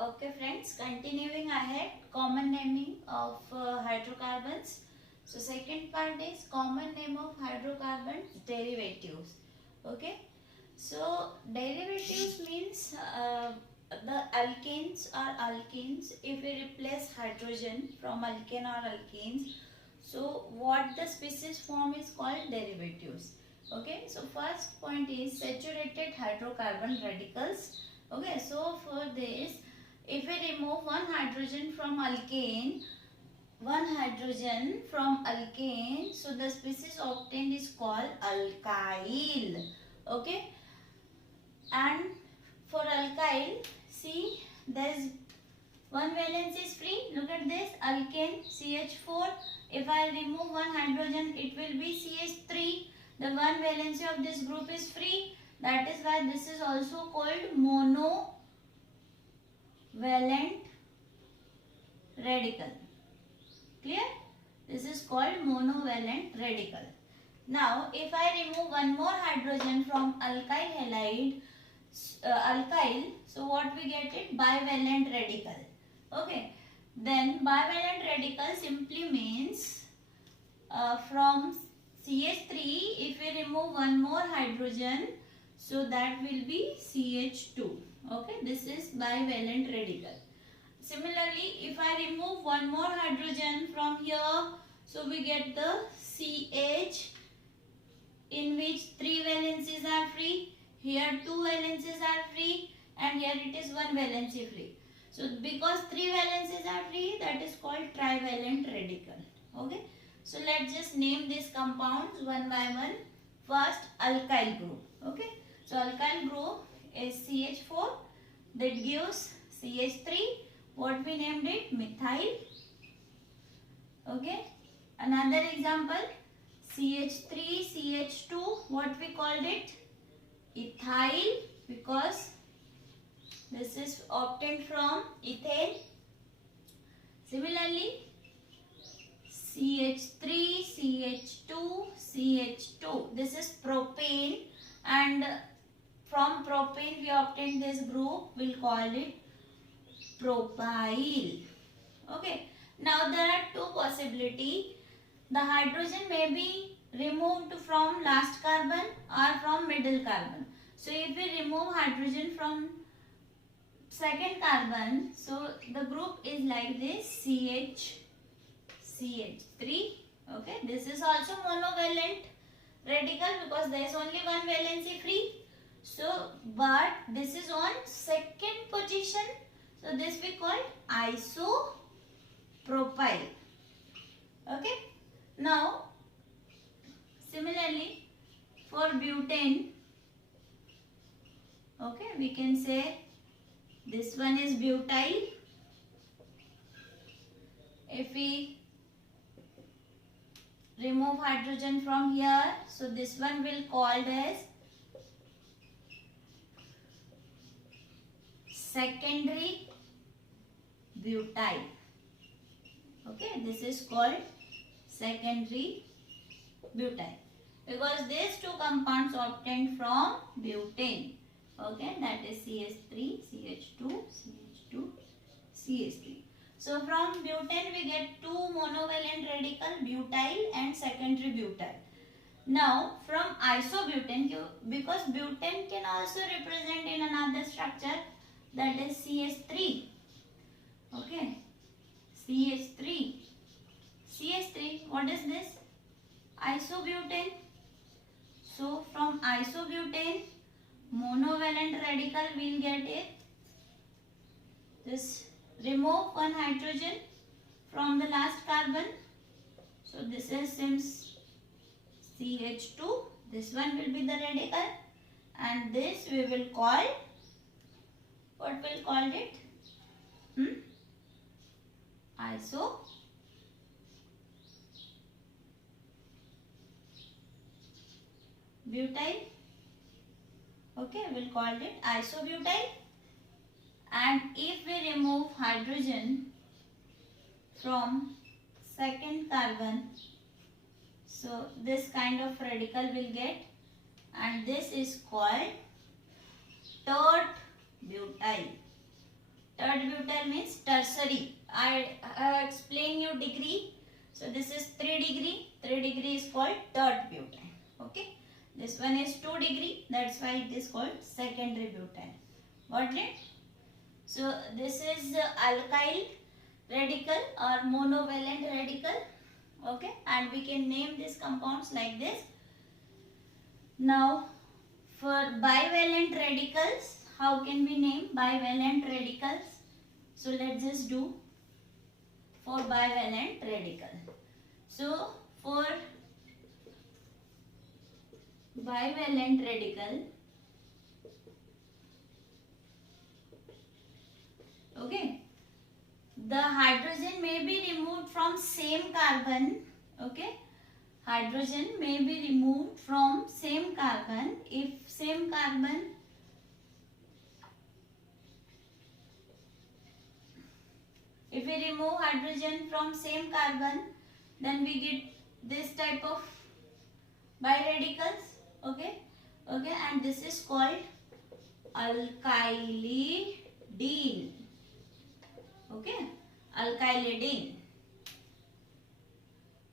Okay friends, continuing ahead, common naming of hydrocarbons. So second part is common name of hydrocarbons, derivatives. Okay, so derivatives means the alkanes or alkenes. If we replace hydrogen from alkane or alkenes, so what the species form is called derivatives. Okay, so first point is saturated hydrocarbon radicals. Okay, so for this, if we remove one hydrogen from alkane, so the species obtained is called alkyl. Okay, and for alkyl, see there's one valence is free. Look at this, alkane CH4. If I remove one hydrogen, it will be CH3. The one valency of this group is free. That is why this is also called monovalent radical. Clear? This is called monovalent radical. Now, if I remove one more hydrogen from alkyl halide, so what we get it? Bivalent radical. Okay. Then bivalent radical simply means from CH3, if we remove one more hydrogen, so that will be CH2. Okay, this is bivalent radical. Similarly, if I remove one more hydrogen from here, so we get the CH, in which 3 valencies are free. Here 2 valencies are free, and here it is 1 valency free. So because 3 valencies are free, that is called trivalent radical. Okay. So let's just name these compounds one by one. First, alkyl group. Okay. So alkyl group is CH4, that gives CH3. What we named it? Methyl. Okay. Another example, CH3, CH2. What we called it? Ethyl, because this is obtained from ethane. Similarly, CH3, CH2, CH2. This is propane, and from propane we obtain this group. We'll call it propyl. Okay. Now there are two possibilities. The hydrogen may be removed from last carbon or from middle carbon. So if we remove hydrogen from second carbon, so the group is like this, CH3. Okay, this is also monovalent radical because there is only one valency free. So, but this is on second position. So this we call isopropyl. Okay. Now, similarly for butane, okay, we can say this one is butyl. If we remove hydrogen from here, so this one will called as secondary butyl. Okay, this is called secondary butyl because these two compounds obtained from butane. Okay, that is CH3, CH2, CH2, CH3. So from butane we get two monovalent radical, butyl and secondary butyl. Now from isobutane, because butane can also represent in another structure, that is CH3. Okay, CH3. CH3, what is this? Isobutane. So from isobutane, monovalent radical will get it. This remove one hydrogen from the last carbon. So this is since CH2. This one will be the radical, and this we will call, what we'll call it? Isobutyl. Okay, we'll call it isobutyl. And if we remove hydrogen from second carbon, so this kind of radical will get, and this is called tert butyl. Third butyl means tertiary. I have explained you degree. So this is 3 degree. 3 degree is called third butyl. Okay. This one is 2 degree. That's why it is called secondary butyl. Got it? So this is alkyl radical or monovalent radical. Okay. And we can name these compounds like this. Now for bivalent radicals, how can we name bivalent radicals? So let's just do for bivalent radical. So for bivalent radical, okay, the hydrogen may be removed from same carbon. Okay, hydrogen may be removed from same carbon if same carbon if we remove hydrogen from same carbon, then we get this type of biradicals. Okay, okay, and this is called alkylidene. Okay, alkylidene.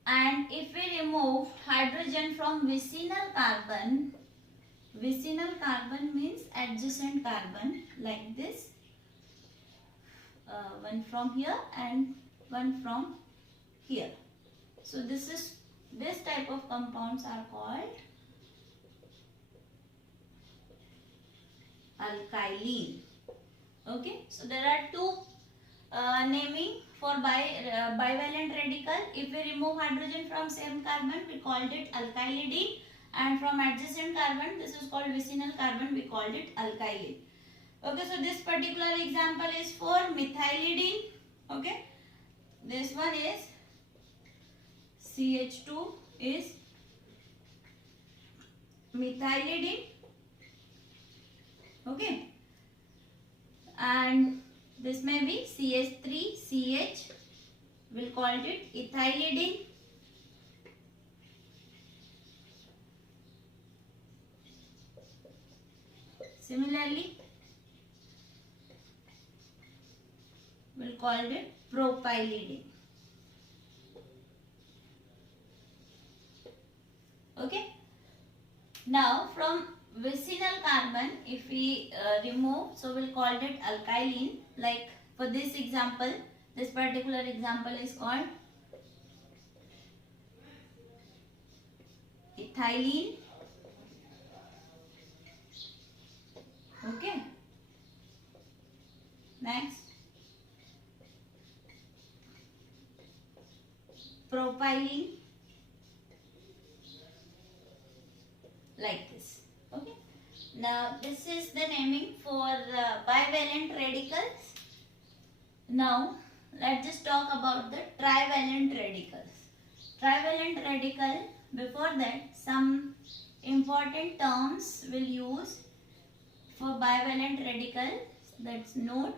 And if we remove hydrogen from vicinal carbon means adjacent carbon, like this, one from here and one from here. So this type of compounds are called alkylene. Okay, so there are two naming for bivalent radical. If we remove hydrogen from same carbon, we called it alkylidene, and from adjacent carbon, this is called vicinal carbon, we called it alkylene. Okay, so this particular example is for methylidene. Okay, this one is CH2 is methylidene. Okay, and this may be CH3CH, we'll call it ethylidene. Similarly, we'll call it propylidene. Okay. Now from vicinal carbon, if we remove, so we'll call it alkylene. Like for this example, this particular example is called ethylene. Okay. Next, propylene, like this. Okay. Now this is the naming for bivalent radicals. Now let's just talk about the trivalent radicals. Trivalent radical, before that some important terms will use for bivalent radical. That's note.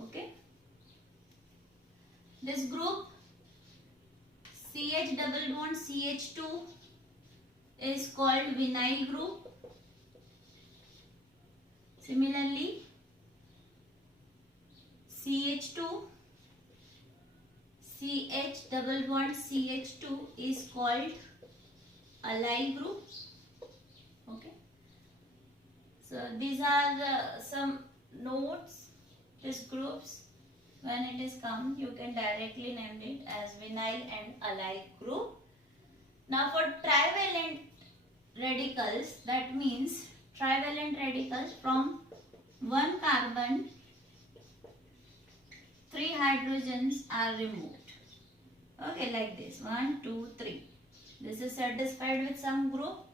Okay. This group CH double bond CH2 is called vinyl group. Similarly, CH2 CH double bond CH2 is called allyl group. Okay. So these are some notes. These groups, when it is come, you can directly name it as vinyl and allyl group. Now for trivalent radicals, that means trivalent radicals from one carbon, 3 hydrogens are removed. Okay, like this, 1, 2, 3. This is satisfied with some group.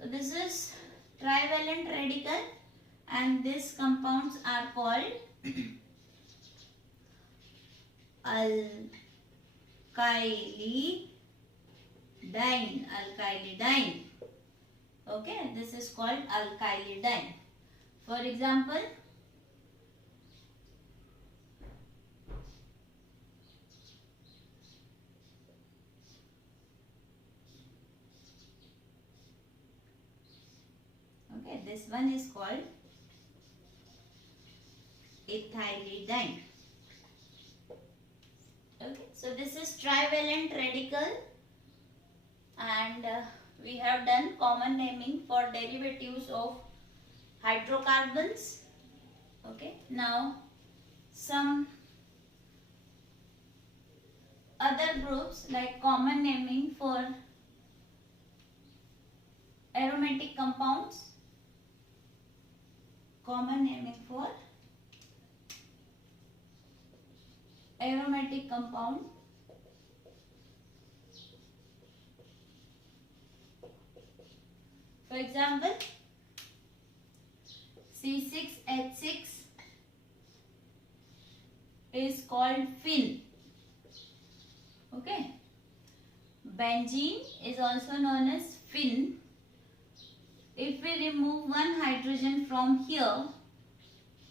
So this is trivalent radical, and these compounds are called alkylidene. Okay, this is called alkylidene. For example, okay, this one is called ethylidene. Okay, so this is trivalent radical, and we have done common naming for derivatives of hydrocarbons. Okay, now some other groups like common naming for aromatic compounds. Common naming for aromatic compound. For example, C6H6 is called phen. Okay. Benzene is also known as phen. If we remove one hydrogen from here,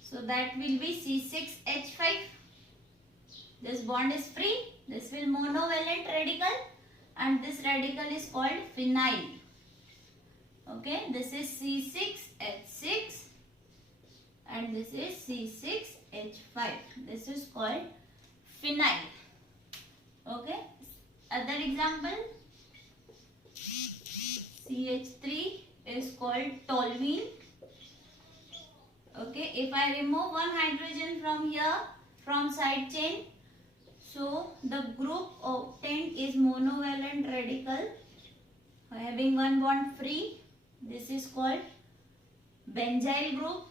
so that will be C6H5. This bond is free. This will monovalent radical, and this radical is called phenyl. Okay, this is C6H6 and this is C6H5. This is called phenyl. Okay, other example, CH3 is called toluene. Okay, if I remove one hydrogen from here, from side chain, so the group obtained is monovalent radical having one bond free. This is called benzyl group.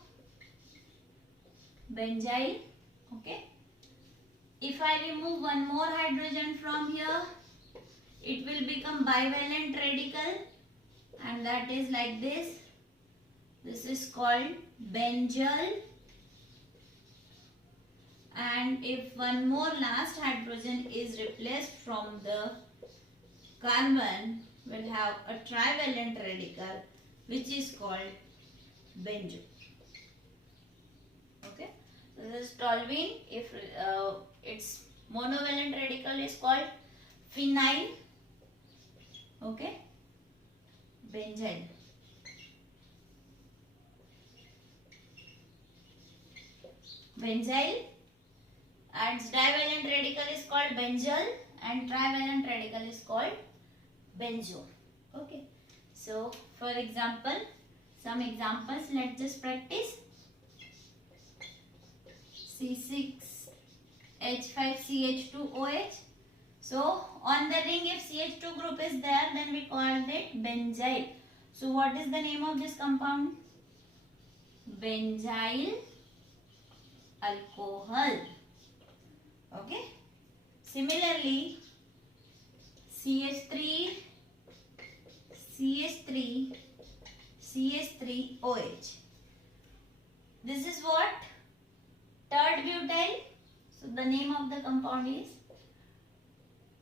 Benzyl. Okay. If I remove one more hydrogen from here, it will become bivalent radical, and that is like this. This is called benzyl. And if one more last hydrogen is replaced from the carbon, will have a trivalent radical, which is called benzo. Okay, so this is toluene. If its monovalent radical is called phenyl. Okay, benzyl. Benzyl, and its divalent radical is called benzyl, and trivalent radical is called benzo. Okay, so for example, some examples, let's just practice. C6H5CH2OH. So on the ring, if CH2 group is there, then we call it benzyl. So what is the name of this compound? Benzyl alcohol. Okay, similarly, CH3OH. This is what? Third butyl. So the name of the compound is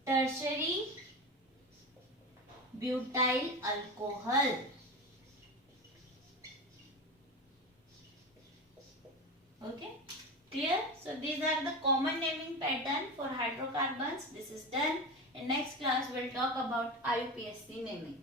tertiary butyl alcohol. Okay, clear? So these are the common naming pattern for hydrocarbons. This is done. In next class, we'll talk about IUPAC naming.